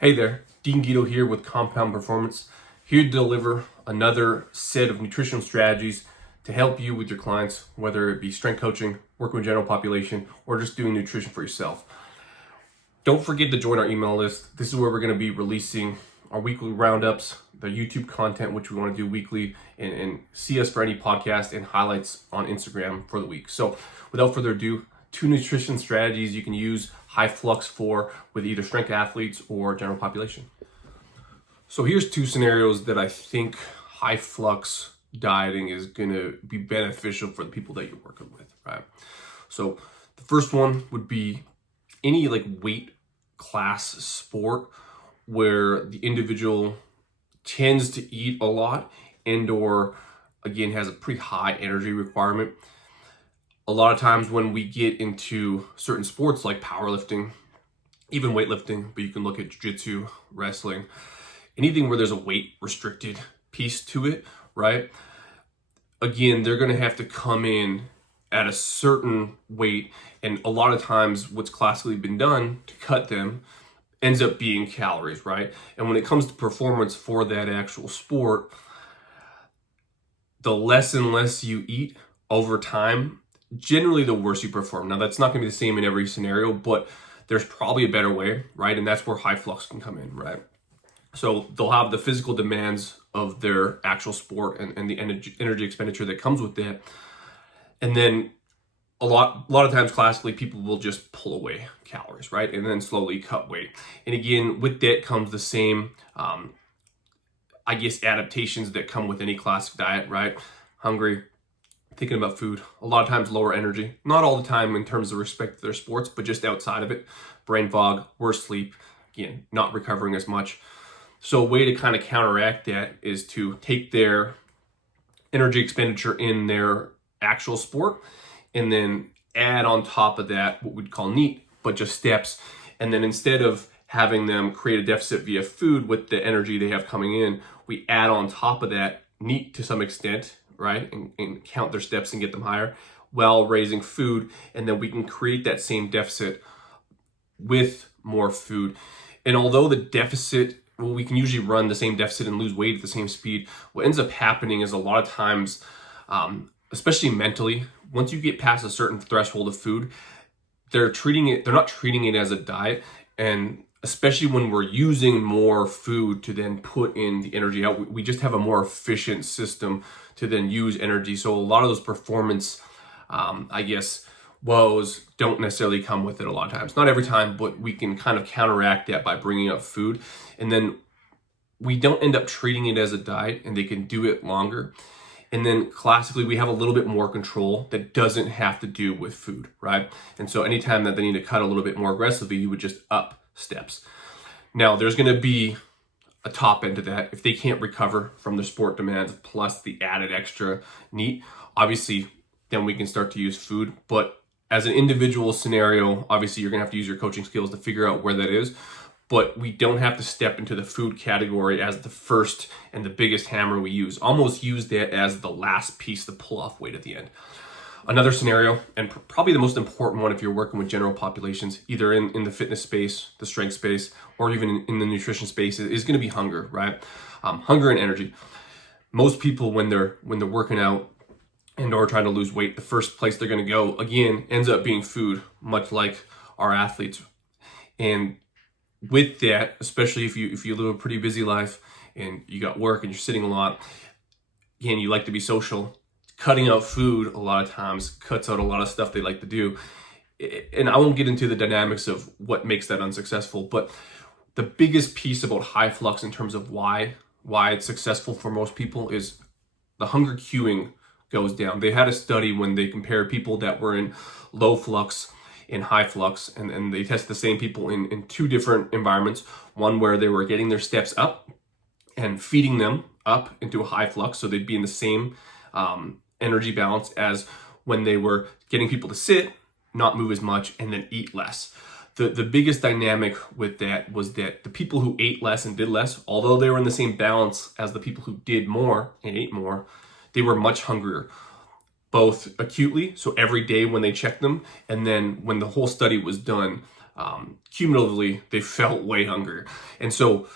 Hey there, Dean Guido here with Compound Performance, here to deliver another set of nutritional strategies to help you with your clients, whether it be strength coaching, working with general population, or just doing nutrition for yourself. Don't forget to join our email list. This is where we're going to be releasing our weekly roundups, the YouTube content, which we want to do weekly, and see us for any podcast and highlights on Instagram for the week. So without further ado, 2 nutrition strategies you can use high flux for with either strength athletes or general population. So here's 2 scenarios that I think high flux dieting is going to be beneficial for the people that you're working with, right? So the first one would be any weight class sport where the individual tends to eat a lot and or again has a pretty high energy requirement. A lot of times when we get into certain sports like powerlifting, even weightlifting, but you can look at jiu-jitsu, wrestling, anything where there's a weight restricted piece to it, right? Again, they're going to have to come in at a certain weight, and a lot of times what's classically been done to cut them ends up being calories, right? And when it comes to performance for that actual sport, the less and less you eat over time, generally the worse you perform. Now that's not going to be the same in every scenario, but there's probably a better way, right? And that's where high flux can come in, right? So they'll have the physical demands of their actual sport and the energy expenditure that comes with that. And then a lot of times classically people will just pull away calories, right? And then slowly cut weight. And again, with that comes the same, adaptations that come with any classic diet, right? Hungry, thinking about food, a lot of times lower energy, not all the time in terms of respect to their sports, but just outside of it, brain fog, worse sleep, again, not recovering as much. So a way to kind of counteract that is to take their energy expenditure in their actual sport and then add on top of that what we'd call NEAT, but just steps. And then instead of having them create a deficit via food with the energy they have coming in, we add on top of that NEAT to some extent, right? And count their steps and get them higher while raising food. And then we can create that same deficit with more food. And although the deficit, we can usually run the same deficit and lose weight at the same speed, what ends up happening is a lot of times, especially mentally, once you get past a certain threshold of food, they're not treating it as a diet. And especially when we're using more food to then put in the energy out, we just have a more efficient system to then use energy. So a lot of those performance, woes don't necessarily come with it a lot of times. Not every time, but we can kind of counteract that by bringing up food. And then we don't end up treating it as a diet and they can do it longer. And then classically, we have a little bit more control that doesn't have to do with food, right? And so anytime that they need to cut a little bit more aggressively, you would just up steps. Now, there's going to be a top end to that. If they can't recover from their sport demands plus the added extra NEAT, obviously, then we can start to use food. But as an individual scenario, obviously, you're going to have to use your coaching skills to figure out where that is. But we don't have to step into the food category as the first and the biggest hammer we use. Almost use that as the last piece to pull off weight at the end. Another scenario, and probably the most important one if you're working with general populations, either in the fitness space, the strength space, or even in the nutrition space, is going to be hunger, right? Hunger and energy. Most people, when they're working out and or trying to lose weight, the first place they're going to go, again, ends up being food, much like our athletes. And with that, especially if you live a pretty busy life and you got work and you're sitting a lot, again, you like to be social, cutting out food a lot of times cuts out a lot of stuff they like to do. And I won't get into the dynamics of what makes that unsuccessful, but the biggest piece about high flux in terms of why it's successful for most people is the hunger cueing goes down. They had a study when they compared people that were in low flux in high flux, and they test the same people in 2 different environments. One where they were getting their steps up and feeding them up into a high flux, so they'd be in the same energy balance as when they were getting people to sit, not move as much, and then eat less. The biggest dynamic with that was that the people who ate less and did less, although they were in the same balance as the people who did more and ate more, they were much hungrier. Both acutely, so every day when they checked them, and then when the whole study was done, cumulatively, they felt way hungrier. And so,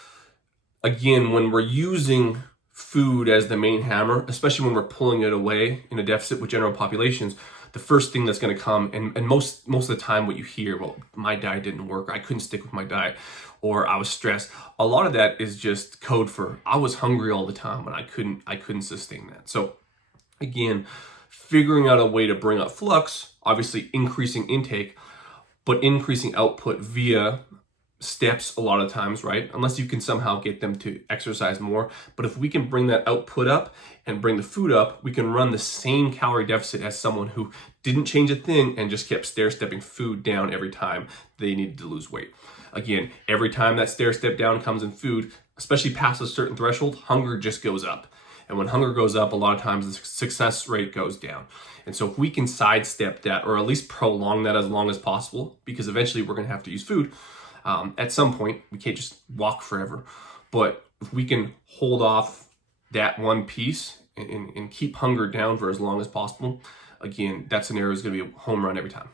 again, when we're using food as the main hammer, especially when we're pulling it away in a deficit with general populations, the first thing that's going to come, and most of the time what you hear, well, my diet didn't work, I couldn't stick with my diet, or I was stressed. A lot of that is just code for I was hungry all the time and I couldn't sustain that. So again, figuring out a way to bring up flux, obviously increasing intake, but increasing output via steps a lot of times, right? Unless you can somehow get them to exercise more. But if we can bring that output up and bring the food up, we can run the same calorie deficit as someone who didn't change a thing and just kept stair-stepping food down every time they needed to lose weight. Again, every time that stair-step down comes in food, especially past a certain threshold, hunger just goes up. And when hunger goes up, a lot of times the success rate goes down. And so if we can sidestep that, or at least prolong that as long as possible, because eventually we're going to have to use food, at some point, we can't just walk forever. But if we can hold off that one piece and keep hunger down for as long as possible, again, that scenario is going to be a home run every time.